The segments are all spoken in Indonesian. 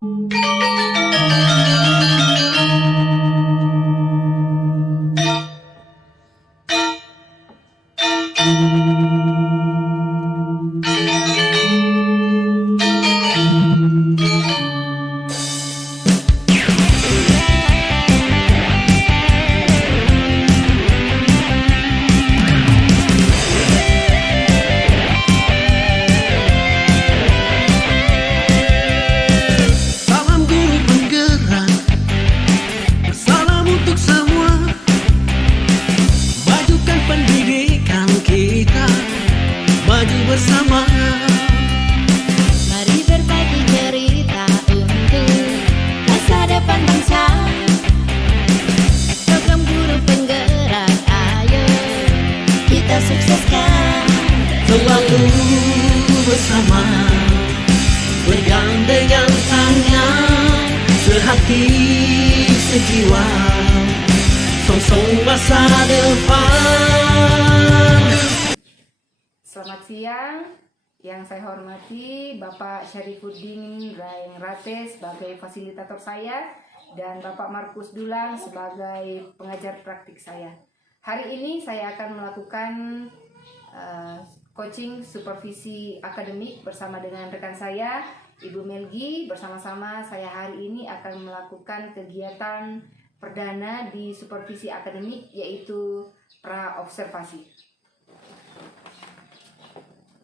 Salam guru penggerak, salam untuk semua. Majukan pendidikan kita, maju bersama. Mari berbagi cerita untuk masa depan bangsa. Program guru penggerak, ayo kita sukseskan. Selalu bersama, bergandengan tangan, sehati sejiwa, songsong masa depan. Selamat siang, yang saya hormati Bapak Syarifuddin Raeng-Rate sebagai fasilitator saya dan Bapak Markus Dulang sebagai pengajar praktik saya. Hari ini saya akan melakukan coaching supervisi akademik bersama dengan rekan saya Ibu Melgi. Bersama-sama saya hari ini akan melakukan kegiatan perdana di supervisi akademik, yaitu pra-observasi.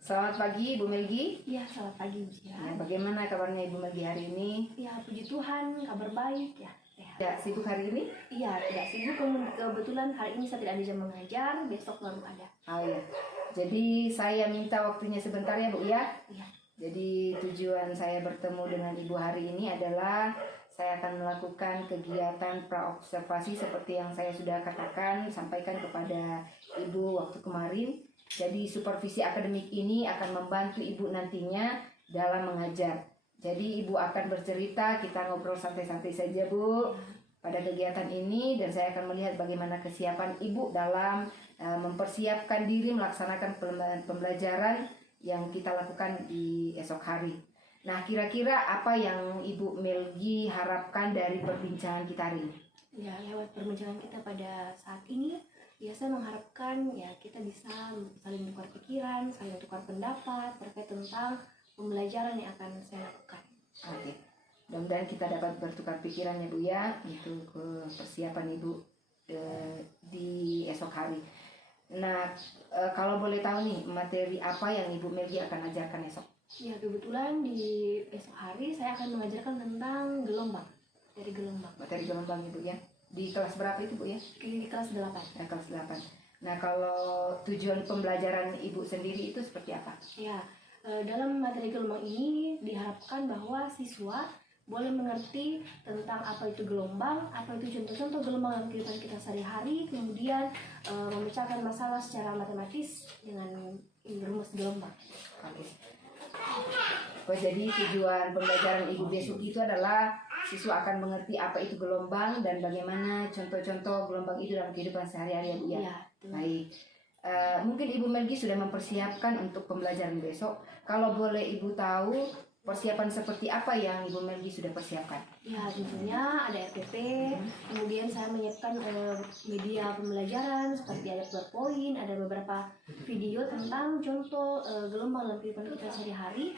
Selamat pagi Ibu Melgi. Ya, selamat pagi Bu Cia. Ya, bagaimana kabarnya Ibu Melgi hari ini? Ya, puji Tuhan, kabar baik ya. Tidak sibuk hari ini? Iya, tidak sibuk. Kebetulan hari ini saya tidak ada jam mengajar, besok baru ada. Oh iya. Jadi saya minta waktunya sebentar ya Bu ya. Iya. Jadi tujuan saya bertemu dengan Ibu hari ini adalah saya akan melakukan kegiatan pra-observasi seperti yang saya sudah sampaikan kepada Ibu waktu kemarin. Jadi supervisi akademik ini akan membantu Ibu nantinya dalam mengajar. Jadi Ibu akan bercerita, kita ngobrol santai-santai saja Bu pada kegiatan ini, dan saya akan melihat bagaimana kesiapan Ibu dalam mempersiapkan diri melaksanakan pembelajaran yang kita lakukan di esok hari. Nah, kira-kira apa yang Ibu Melgi harapkan dari perbincangan kita hari ini? Ya, lewat perbincangan kita pada saat ini, ya saya mengharapkan ya kita bisa saling bertukar pikiran, saling tukar pendapat terkait tentang pembelajaran yang akan saya lakukan. Oke. Mudah-mudahan kita dapat bertukar pikiran ya Bu ya untuk persiapan Ibu di esok hari. Nah, kalau boleh tahu nih, materi apa yang Ibu Melgi akan ajarkan esok? Ya, kebetulan di esok hari saya akan mengajarkan tentang gelombang. Dari gelombang. Materi gelombang Ibu ya. Di kelas berapa itu Bu ya? Di kelas 8. Kelas 8. Nah, kalau tujuan pembelajaran Ibu sendiri itu seperti apa? Ya, dalam materi gelombang ini diharapkan bahwa siswa boleh mengerti tentang apa itu gelombang, apa itu contoh-contoh gelombang dalam kehidupan kita sehari-hari, kemudian memecahkan masalah secara matematis dengan rumus gelombang. Oke. Oh, jadi tujuan pembelajaran Ibu besok itu adalah siswa akan mengerti apa itu gelombang dan bagaimana contoh-contoh gelombang itu dalam kehidupan sehari-hari ya Bu ya? Ya, Baik. Mungkin Ibu Melgi sudah mempersiapkan untuk pembelajaran besok. Kalau boleh Ibu tahu, persiapan seperti apa yang Ibu Melgi sudah persiapkan? Ya, tentunya ada RPP, kemudian saya menyiapkan media pembelajaran seperti ada PowerPoint, ada beberapa video tentang contoh gelombang dalam kehidupan kita sehari-hari.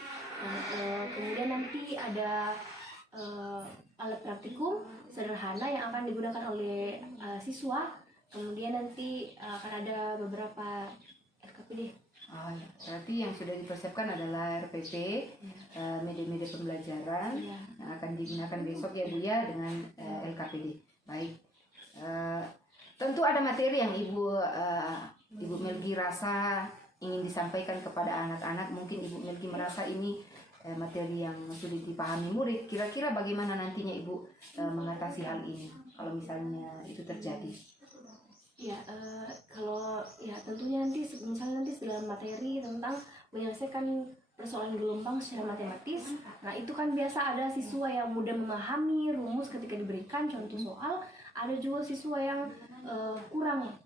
Kemudian nanti ada alat praktikum sederhana yang akan digunakan oleh siswa. Kemudian nanti akan ada beberapa RKPD. Oh, ya. Berarti yang sudah dipersiapkan adalah RPP, media-media pembelajaran yang akan digunakan besok ya Bu ya dengan LKPD. Baik. Tentu ada materi yang Ibu Melgi rasa ingin disampaikan kepada anak-anak. Mungkin Ibu Melgi merasa ini materi yang sulit dipahami murid. Kira-kira bagaimana nantinya Ibu mengatasi hal ini kalau misalnya itu terjadi? Ya, kalau ya tentunya misalnya nanti dalam materi tentang menyelesaikan persoalan gelombang secara matematis. Nah, itu kan biasa ada siswa yang mudah memahami rumus ketika diberikan contoh soal, ada juga siswa yang kurang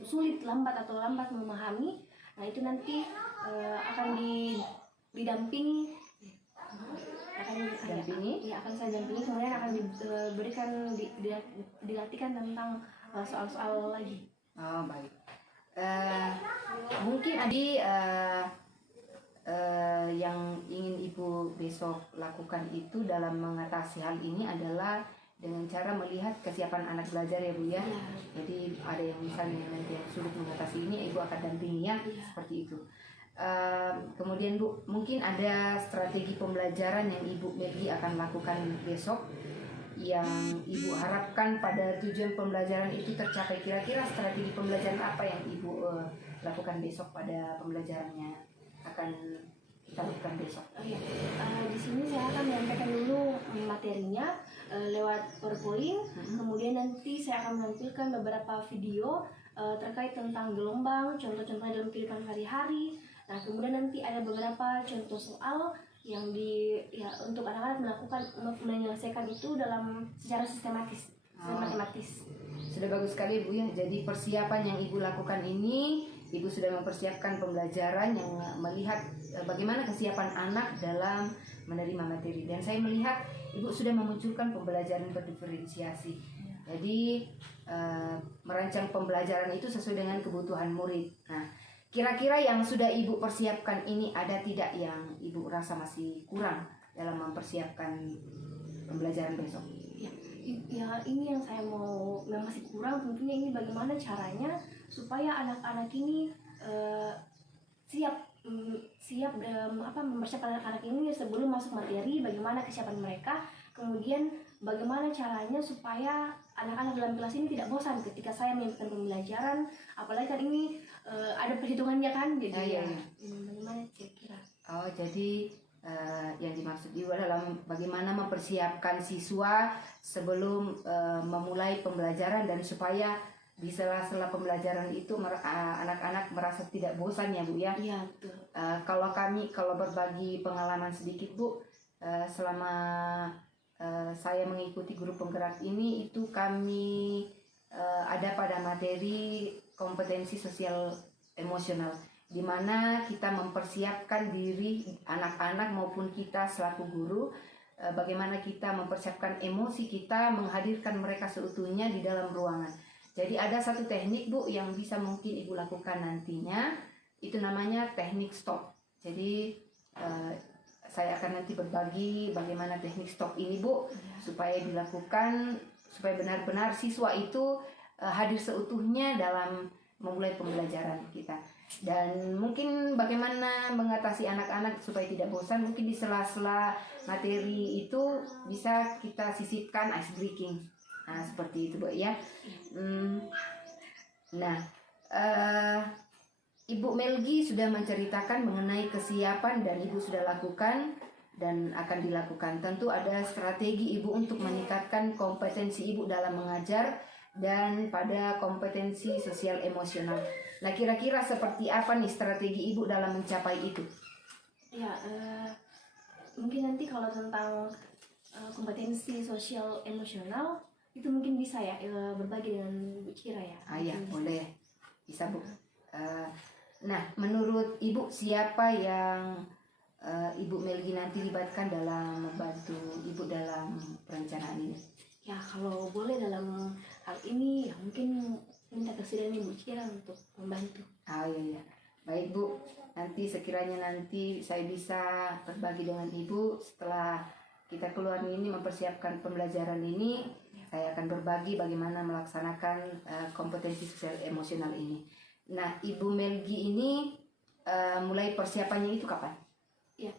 sulit, lambat memahami. Nah, itu nanti akan didampingi dampingi. Ya, akan saya dampingi, kemudian akan diberikan dilatihkan tentang soal-soal lagi. Oh baik. Mungkin Adi yang ingin Ibu besok lakukan itu dalam mengatasi hal ini adalah dengan cara melihat kesiapan anak belajar ya Bu ya. Jadi ada yang misalnya nanti yang sulit mengatasi ini, Ibu akan dampingi ya, seperti itu. Kemudian Bu, mungkin ada strategi pembelajaran yang Ibu Melgi akan lakukan besok yang Ibu harapkan pada tujuan pembelajaran itu tercapai. Kira-kira strategi pembelajaran apa yang Ibu lakukan besok pada pembelajarannya akan kita lakukan besok? Di sini saya akan menyampaikan dulu materinya lewat PowerPoint. Kemudian nanti saya akan menampilkan beberapa video terkait tentang gelombang, contoh-contoh dalam kehidupan sehari-hari. Nah, kemudian nanti ada beberapa contoh soal yang untuk anak-anak menyelesaikan itu dalam secara sistematis, matematis. Sudah bagus sekali Bu ya. Jadi persiapan yang Ibu lakukan ini, Ibu sudah mempersiapkan pembelajaran yang melihat bagaimana kesiapan anak dalam menerima materi. Dan saya melihat Ibu sudah memunculkan pembelajaran berdiferensiasi. Jadi merancang pembelajaran itu sesuai dengan kebutuhan murid. Nah, kira-kira yang sudah Ibu persiapkan ini ada tidak yang Ibu rasa masih kurang dalam mempersiapkan pembelajaran besok? Ya, ini yang saya yang masih kurang tentunya ini bagaimana caranya supaya anak-anak ini siap mempersiapkan anak-anak ini sebelum masuk materi, bagaimana kesiapan mereka, kemudian bagaimana caranya supaya anak-anak dalam kelas ini tidak bosan ketika saya menyampaikan pembelajaran, apalagi kan ini ada perhitungannya kan, jadi bagaimana kira-kira? Oh, jadi yang dimaksud Ibu adalah bagaimana mempersiapkan siswa sebelum memulai pembelajaran dan supaya di sela-sela pembelajaran itu anak-anak merasa tidak bosan ya Bu ya. Iya betul. Kalau berbagi pengalaman sedikit Bu, selama saya mengikuti grup penggerak ini itu kami ada pada materi kompetensi sosial emosional, di mana kita mempersiapkan diri anak-anak maupun kita selaku guru, bagaimana kita mempersiapkan emosi kita, menghadirkan mereka seutuhnya di dalam ruangan. Jadi ada satu teknik Bu yang bisa mungkin Ibu lakukan nantinya, itu namanya teknik stop. Jadi saya akan nanti berbagi bagaimana teknik stop ini Bu, supaya dilakukan, supaya benar-benar siswa itu hadir seutuhnya dalam memulai pembelajaran kita. Dan mungkin bagaimana mengatasi anak-anak supaya tidak bosan, mungkin di sela-sela materi itu bisa kita sisipkan ice breaking. Nah, seperti itu Bu ya. Nah, Ibu Melgi sudah menceritakan mengenai kesiapan dan Ibu sudah lakukan dan akan dilakukan. Tentu ada strategi Ibu untuk meningkatkan kompetensi Ibu dalam mengajar dan pada kompetensi sosial emosional. Nah, kira-kira seperti apa nih strategi Ibu dalam mencapai itu? Ya, mungkin nanti kalau tentang kompetensi sosial emosional itu mungkin bisa ya berbagi dengan Bu Cira ya. Ya, boleh, bisa Bu. Nah, menurut Ibu siapa yang Ibu Melgi nanti libatkan dalam membantu Ibu dalam perencanaan ini? Ya, kalau boleh dalam hal ini ya mungkin minta kesediaan Ibu Cira untuk membantu. Iya. Baik Bu, nanti sekiranya nanti saya bisa berbagi dengan Ibu setelah kita keluar ini mempersiapkan pembelajaran ini, saya akan berbagi bagaimana melaksanakan kompetensi sosial emosional ini. Nah, Ibu Melgi ini mulai persiapannya itu kapan? Ya,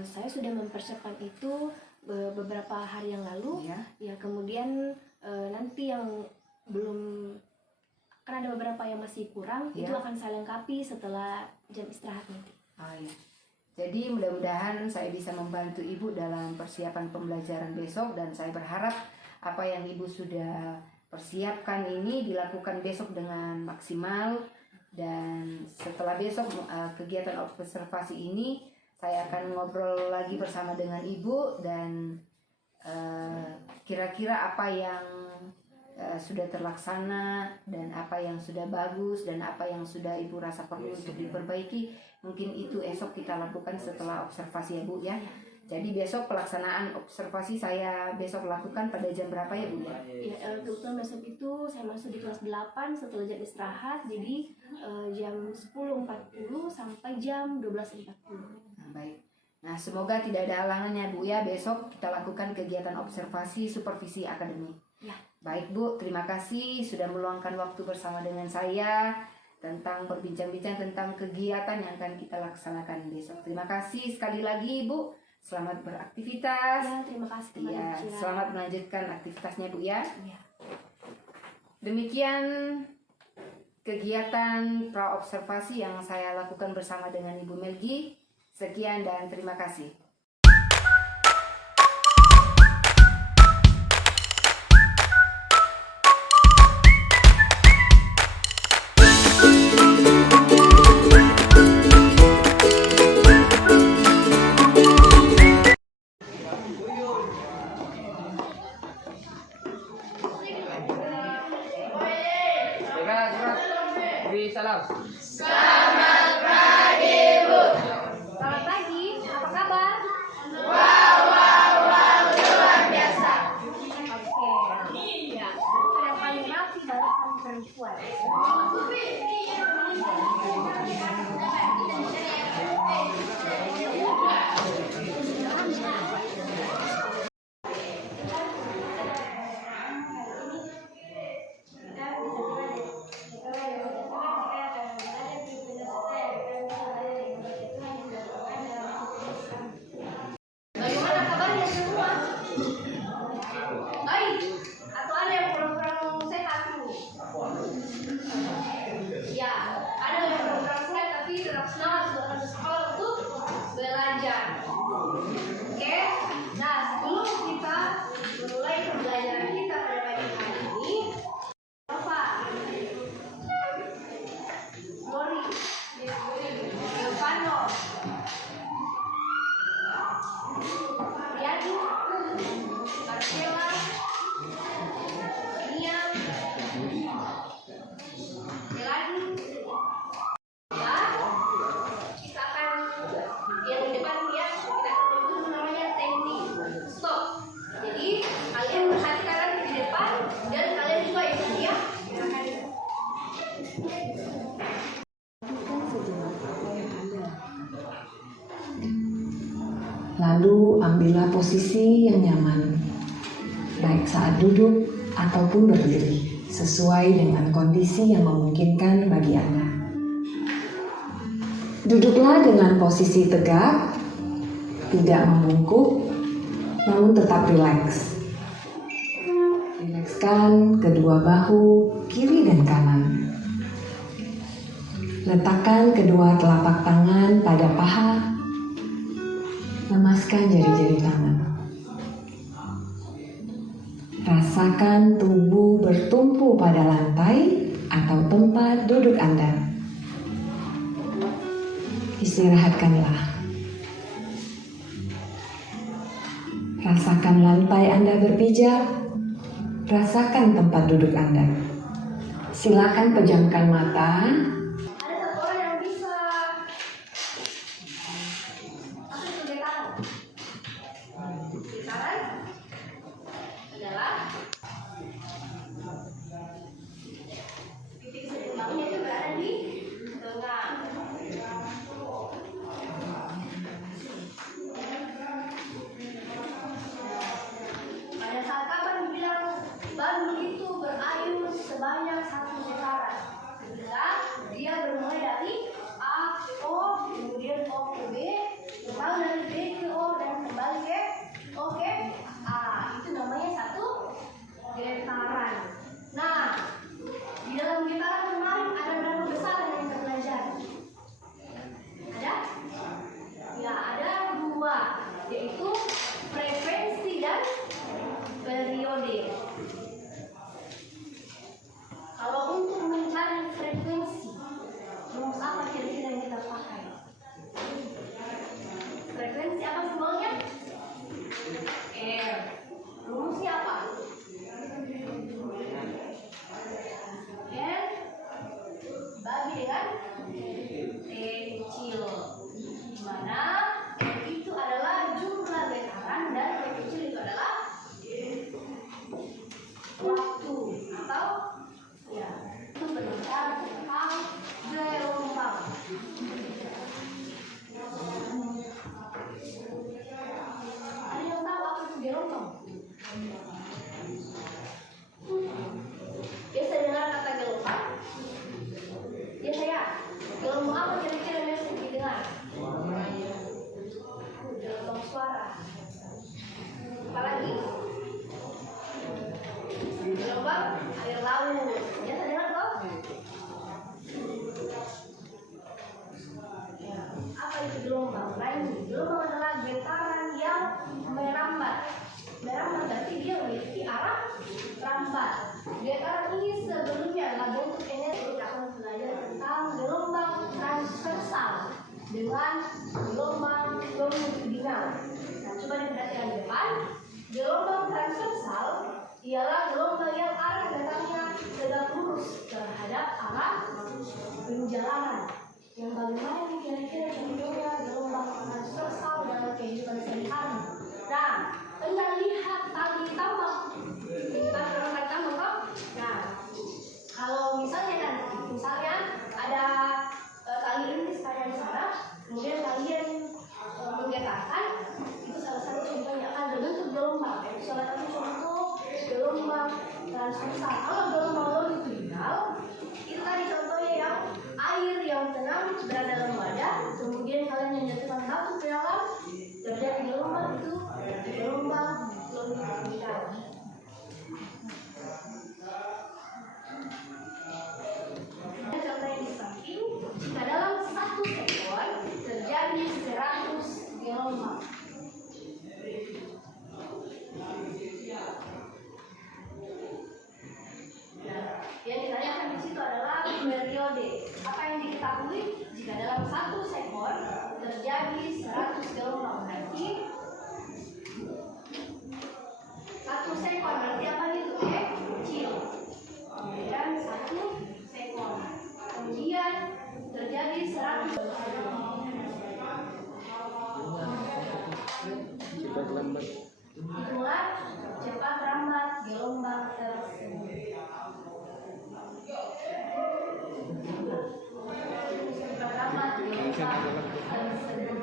saya sudah mempersiapkan itu beberapa hari yang lalu. Ya, kemudian nanti yang belum, kan ada beberapa yang masih kurang, itu akan saya lengkapi setelah jam istirahat nanti. Iya. Jadi mudah-mudahan saya bisa membantu Ibu dalam persiapan pembelajaran besok, dan saya berharap apa yang Ibu sudah persiapkan ini dilakukan besok dengan maksimal. Dan setelah besok kegiatan observasi ini, saya akan ngobrol lagi bersama dengan Ibu dan kira-kira apa yang sudah terlaksana dan apa yang sudah bagus dan apa yang sudah Ibu rasa perlu untuk diperbaiki. Mungkin itu esok kita lakukan setelah observasi ya Bu ya. Jadi besok pelaksanaan observasi saya besok lakukan pada jam berapa ya Bu? Ya, kebetulan besok itu saya masuk di kelas 8 setelah jam istirahat, jadi jam 10.40 sampai jam 12.40. Nah, baik. Nah, semoga tidak ada halangannya Bu ya, besok kita lakukan kegiatan observasi supervisi akademik. Ya. Baik Bu, terima kasih sudah meluangkan waktu bersama dengan saya tentang berbincang-bincang tentang kegiatan yang akan kita laksanakan besok. Terima kasih sekali lagi Bu. Selamat beraktivitas. Ya, terima kasih. Iya, selamat melanjutkan aktivitasnya Bu ya. Ya. Demikian kegiatan praobservasi yang saya lakukan bersama dengan Ibu Melgi. Sekian dan terima kasih. Selamat pagi, apa kabar? Luar biasa. Oke. Ya, yang paling rapi balapan perempuan. Bagaimana kabarnya semua? Baik? Atau ada yang kurang-kurang sehat dulu? Ya, ada yang kurang-kurang sehat tapi tetap semangat untuk sekolah untuk belajar. Oke? Nah, sebelum kita mulai pembelajaran kita pada pagi hari ini, apa? Mori, Giovanni, Riyadi, Marcella, Nia, Melani. Ya, kita akan yang di depan ya, kita akan itu namanya teknik stop. Jadi kalian perhatikan di depan dan kalian juga ikut ya. Lalu ambillah posisi yang nyaman, baik saat duduk ataupun berdiri, sesuai dengan kondisi yang memungkinkan bagi Anda. Duduklah dengan posisi tegak, tidak membungkuk, namun tetap rileks. Rilekskan kedua bahu, kiri dan kanan. Letakkan kedua telapak tangan pada paha. Lemaskan jari-jari tangan. Rasakan tubuh bertumpu pada lantai atau tempat duduk Anda. Istirahatkanlah. Rasakan lantai Anda berpijak. Rasakan tempat duduk Anda. Silakan pejamkan mata. Ada satu orang yang bisa aku sudah tahu. Saran adalah titik seimbangnya itu berada di tengah. Pada saat kapan bilang Bandung itu berayun sebanyak 1 putaran? Bila gelombang. Biasa dengar kata gelombang? Biasa ya? Gelombang apa kira-kira yang biasa didengar? Gelombang suara. Apalagi? Gelombang air laut. Biasa dengar toh? Apa itu gelombang? Lain. Gelombang adalah getaran yang merambat. Merambat berarti dia memiliki arah rambat. Getaran ini sebelumnya adalah bentuk energi. Kita akan belajar tentang gelombang transversal dengan gelombang longitudinal. Nah, coba diperhatikan di depan. Gelombang transversal ialah gelombang yang arah datangnya tegak lurus terhadap arah perjalanan. Yang bagaimana nih kira-kira contohnya gelombang transversal dalam kehidupan sehari-hari? Nah, Anda lihat tali tambang. Kita tali tambang kok? Nah, kalau misalnya ada tali lintis kayak di sana, kemudian kalian menggetarkan, itu salah satu contohnya akan berbentuk gelombang. Salah satu contoh gelombang transversal. Kalau gelombang longitudinal, itu tadi contohnya yang air yang tenang berada dalam wadah, kemudian kalian menjatuhkan batu ke dalam, terjadi gelombang, itu gelombang longitudinal. Contoh yang di samping, jika dalam 1 sekon terjadi 100 gelombang. Yang ditanyakan di situ adalah periode. Apa yang diketahui jika dalam 1 sekon terjadi 100 gelombang? Berarti 1 sekon berarti apa itu? Kecil. Kemudian 1 sekon. Kemudian terjadi 100 Cepat lambat. Itulah cepat lambat gelombang tersebut. Cepat lambat gelombang tersebut.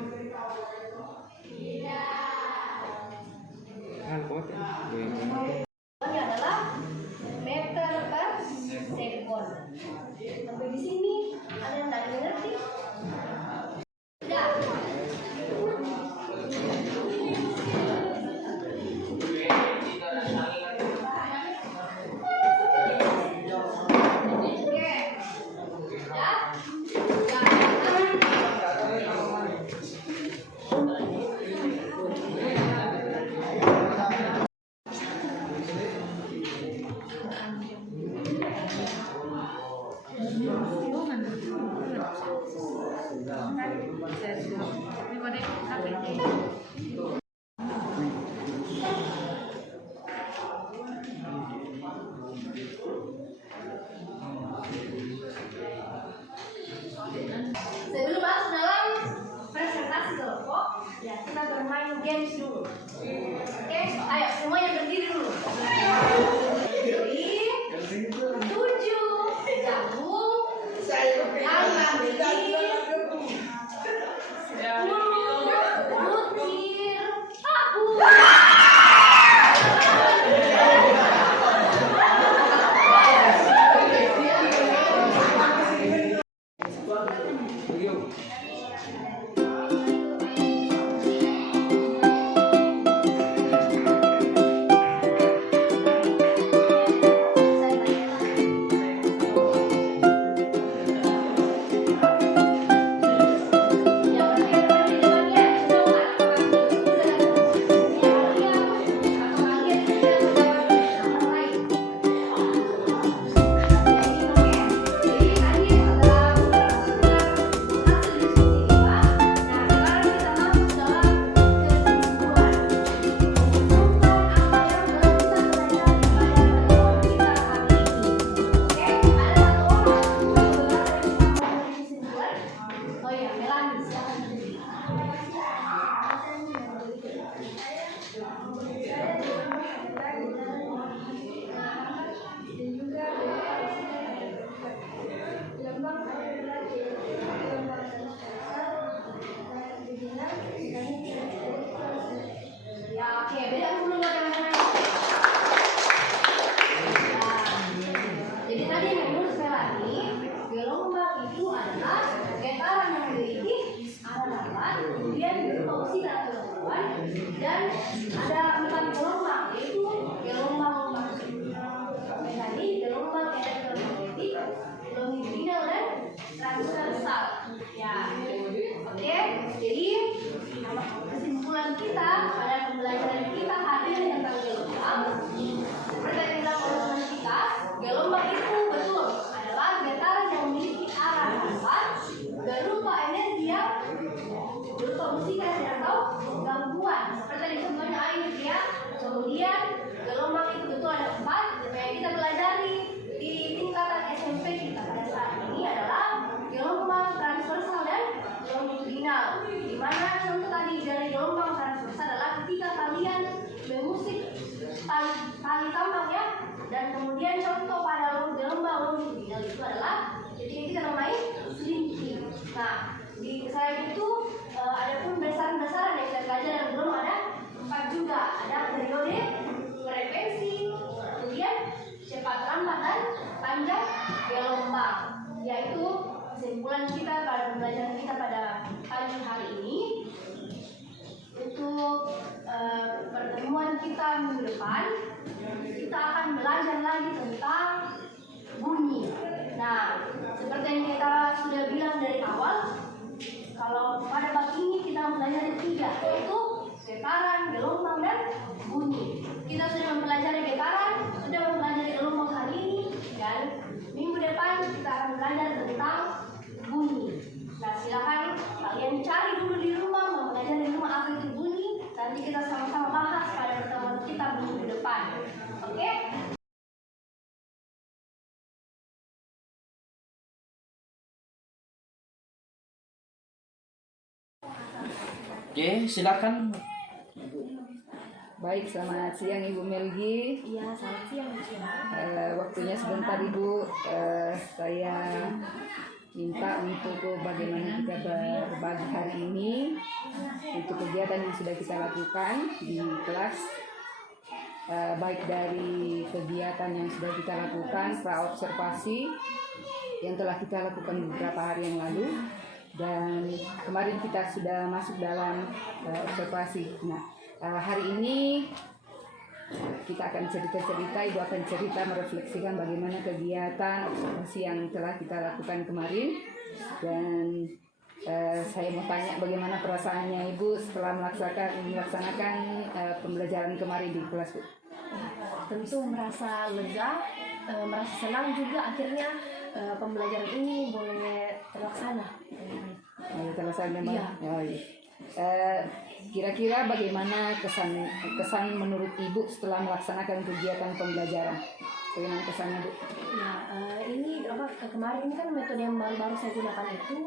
hari tentang gelombang. Seperti yang dibilang oleh teman kita, gelombang itu betul adalah getaran yang memiliki arah depan berupa energi yang berupa musikan atau gangguan. Seperti di contohnya air ya. Kemudian gelombang itu betul ada 4 yang kita pelajari di tingkatan SMP kita pada saat ini adalah gelombang transversal dan longitudinal. Di mana contoh tadi dari gelombang transversal adalah ketika kalian mengusik tali tambang ya, dan kemudian contoh pada gelombang longitudinal itu adalah ketika kita bermain selinting. Nah, di selain itu ada pun besaran-besaran yang kita belajar yang belum ada 4 juga. Ada periode, frekuensi, kemudian cepat lambat dan panjang gelombang. Yaitu kesimpulan kita pada pembelajaran kita pada pagi hari ini. Untuk pertemuan kita minggu depan, kita akan belajar lagi tentang bunyi. Nah, seperti yang kita sudah bilang dari awal, kalau pada bab ini kita mempelajari 3, yaitu getaran, gelombang, dan bunyi. Kita sudah mempelajari getaran, sudah mempelajari gelombang hari ini, dan minggu depan kita akan belajar tentang bunyi. Nah, silakan kalian cari dulu di rumah, mempelajari di rumah apa itu bunyi. Nanti kita sama-sama bahas pada pertemuan kita minggu depan. Oke? Oke, silakan. Baik, selamat siang Ibu Melgi. Iya, selamat siang. Waktunya sebentar Ibu. Saya minta untuk bagaimana kita berbagi hari ini untuk kegiatan yang sudah kita lakukan di kelas. Baik dari kegiatan yang sudah kita lakukan, praobservasi yang telah kita lakukan beberapa hari yang lalu, dan kemarin kita sudah masuk dalam observasi. Nah, hari ini kita akan cerita-cerita, Ibu akan cerita merefleksikan bagaimana kegiatan observasi yang telah kita lakukan kemarin. Dan saya mau tanya bagaimana perasaannya Ibu setelah melaksanakan pembelajaran kemarin di kelas, Bu? Tentu merasa lega, merasa senang juga akhirnya pembelajaran ini boleh terlaksana. Terlaksana memang. Iya. Oh, iya. Kira-kira bagaimana kesan menurut Ibu setelah melaksanakan kegiatan pembelajaran? Bagaimana kesannya, Bu? Ya, ini kemarin ini kan metode yang baru saya gunakan itu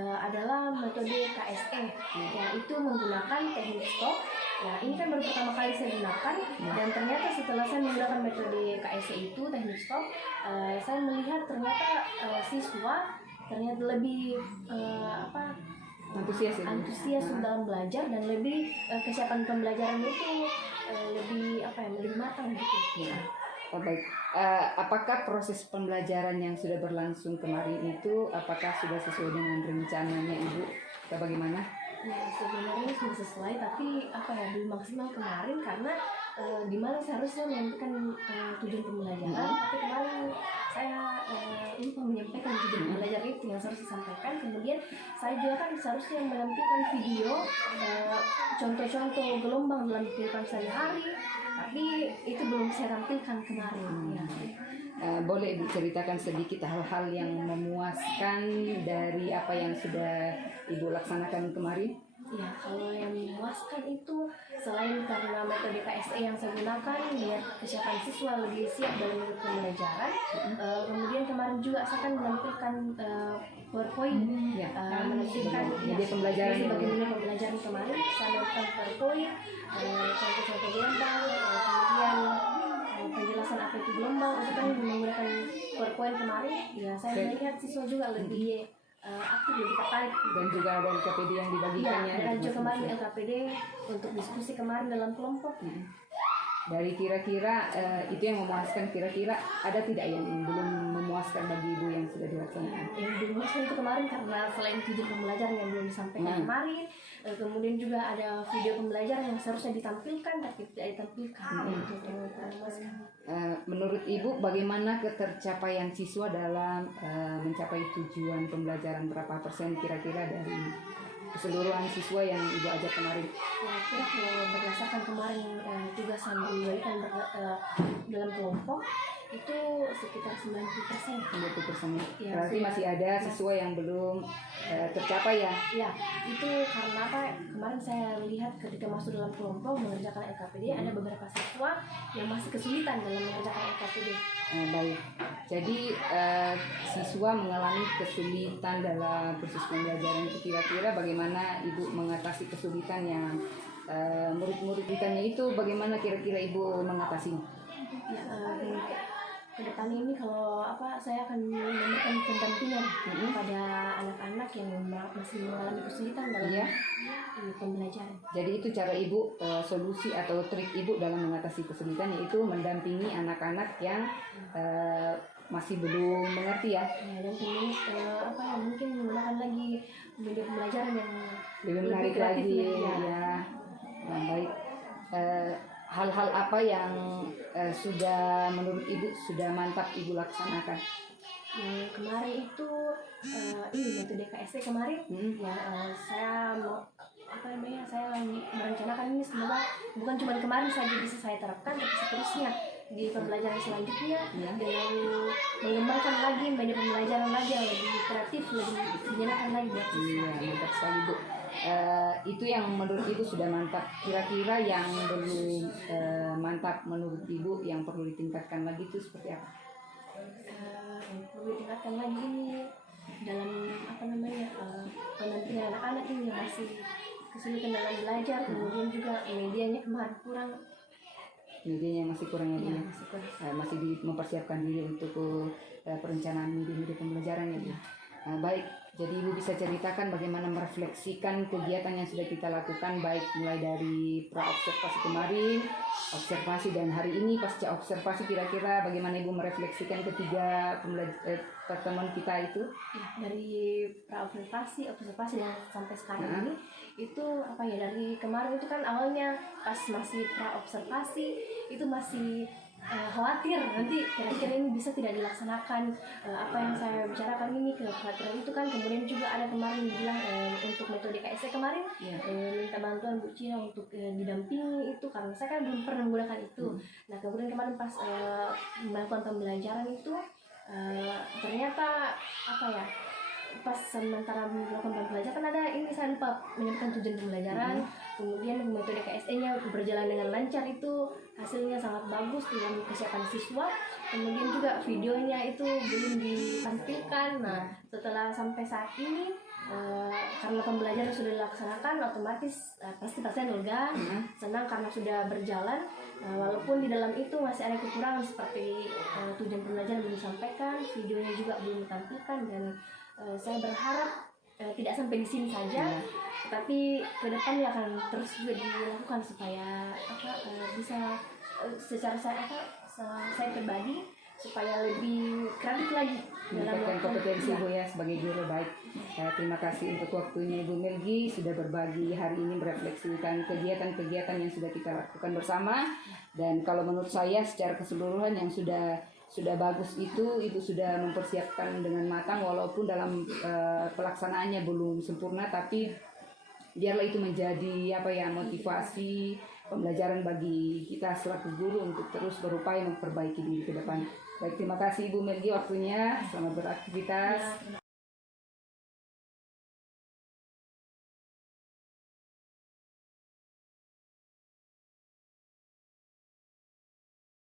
adalah metode KSE, yaitu menggunakan teknik stop. Nah, ini kan baru pertama kali saya gunakan, dan ternyata setelah saya menggunakan metode KSE itu teknik stop, saya melihat ternyata siswa ternyata lebih antusias dalam belajar, dan lebih kesiapan pembelajaran itu lebih matang gitu. Baik, apakah proses pembelajaran yang sudah berlangsung kemarin itu apakah sudah sesuai dengan rencananya Ibu? Atau bagaimana? Ya, sebenarnya sudah sesuai, tapi belum maksimal kemarin karena di mana seharusnya menyampaikan tujuan pembelajaran, tapi kemarin saya lupa menyampaikan tujuan pembelajaran itu yang harus disampaikan. Kemudian saya juga kan seharusnya menampilkan video contoh-contoh gelombang dalam kehidupan sehari-hari, tapi itu belum saya tampilkan kemarin. Ya. Boleh diceritakan sedikit hal-hal yang memuaskan dari apa yang sudah Ibu laksanakan kemarin? Ya, kalau yang memuaskan itu selain karena metode KSE yang saya gunakan biar kesiapan siswa lebih siap dalam mengikuti pembelajaran, kemudian kemarin juga saya akan menampilkan PowerPoint, menampilkan media pembelajaran bagaimana pembelajaran kemarin. Saya menampilkan PowerPoint, contoh-contoh gelombang, kemudian penjelasan apa itu gelombang. Itu kan menggunakan PowerPoint kemarin. Ya, saya melihat siswa juga lebih aktif, lebih tertarik. Dan juga ada LKPD yang dibagikannya. Ya, dan juga kemarin LKPD untuk diskusi kemarin dalam kelompok. Dari kira-kira itu yang memuaskan, kira-kira ada tidak yang belum memuaskan bagi Ibu yang sudah dilaksanakan? Yang belum memuaskan itu kemarin karena selain tujuan pembelajaran yang belum disampaikan kemarin, kemudian juga ada video pembelajaran yang seharusnya ditampilkan tapi tidak ditampilkan. Itu yang memuaskan. Menurut Ibu bagaimana ketercapaian siswa dalam mencapai tujuan pembelajaran, berapa persen kira-kira dari keseluruhan siswa yang Ibu ajar kemarin? Ya, kira kalau berdasarkan kemarin tugas yang diberikan dalam kelompok itu sekitar 90%. 20%. Ya, Berarti sudah. masih ada siswa yang belum tercapai ya? Ya, itu karena apa? Kemarin saya lihat ketika masuk dalam kelompok mengerjakan LKPD ada beberapa siswa yang masih kesulitan dalam mengerjakan LKPD. Baik, jadi siswa mengalami kesulitan dalam proses pembelajaran itu, kira-kira bagaimana Ibu mengatasi kesulitan yang murid-murid ditanya itu, bagaimana kira-kira Ibu mengatasinya? Ya, ke depan ini kalau apa saya akan memberikan pendampingan kepada anak-anak yang masih mengalami kesulitan dalam Iya. pembelajaran. Jadi itu cara Ibu, solusi atau trik Ibu dalam mengatasi kesulitan, yaitu mendampingi anak-anak yang masih belum mengerti ya, Ya, dan kemudian apa ya, mungkin menggunakan lagi media pembelajaran yang lebih menarik kreatif lagi ya. ya. Nah, baik. Hal-hal apa yang sudah menurut Ibu sudah mantap Ibu laksanakan? Yang kemarin itu ini metode KSE kemarin ya, saya mau apa namanya, saya merencanakan ini semoga bukan cuma kemarin saja bisa saya terapkan, tapi seterusnya di pembelajaran selanjutnya dengan mengembangkan lagi media pembelajaran lagi yang lebih kreatif, lebih menyenangkan lagi buat siswa. Iya, mantap sekali Bu. Itu yang menurut Ibu sudah mantap. Kira-kira yang belum mantap menurut Ibu yang perlu ditingkatkan lagi itu seperti apa? Yang perlu ditingkatkan lagi dalam apa namanya, pendampingan anak-anak ini yang masih kesulitan dalam belajar, kemudian juga medianya kemarin kurang. Medianya masih kurang ya, Bu, Ya, ya? masih kurang. Masih mempersiapkan diri untuk perencanaan media pembelajaran ya Bu. Baik, jadi Ibu bisa ceritakan bagaimana merefleksikan kegiatan yang sudah kita lakukan, baik mulai dari pra-observasi kemarin, observasi, dan hari ini pasca observasi, kira-kira bagaimana Ibu merefleksikan ketiga pertemuan kita itu? Ya, dari pra-observasi, observasi dan sampai sekarang ini itu apa ya, dari kemarin itu kan awalnya pas masih pra-observasi itu masih khawatir nanti kira-kira ini bisa tidak dilaksanakan apa yang saya bicarakan ini, kekhawatiran itu kan. Kemudian juga ada kemarin bilang untuk metode KSE kemarin minta bantuan Bu Cina untuk didampingi itu, karena saya kan belum pernah menggunakan itu. Nah kemudian kemarin pas melakukan pembelajaran itu ternyata apa ya, pas sementara melakukan pembelajaran kan ada ini, saya lupa menyebutkan tujuan pembelajaran. Kemudian metode KSE-nya berjalan dengan lancar, itu hasilnya sangat bagus dalam kesiapan siswa. Kemudian juga videonya itu belum ditampilkan. Nah setelah sampai saat ini karena pembelajaran sudah dilaksanakan, otomatis pasti pasien lega, senang karena sudah berjalan. Walaupun di dalam itu masih ada kekurangan seperti tujuan pembelajaran belum disampaikan, videonya juga belum ditampilkan, dan saya berharap tidak sampai di sini saja, tapi ke depannya akan terus juga dilakukan supaya bisa secara saya pribadi supaya lebih kreatif lagi dalam meningkatkan kompetensi Bu ya sebagai guru. Baik, terima kasih untuk waktunya Ibu Melgi sudah berbagi hari ini, merefleksikan kegiatan-kegiatan yang sudah kita lakukan bersama. Dan kalau menurut saya secara keseluruhan yang sudah bagus itu Ibu sudah mempersiapkan dengan matang, walaupun dalam pelaksanaannya belum sempurna, tapi biarlah itu menjadi motivasi pembelajaran bagi kita selaku guru untuk terus berupaya memperbaiki diri ke depan. Baik, terima kasih Ibu Melgi waktunya, selamat beraktivitas.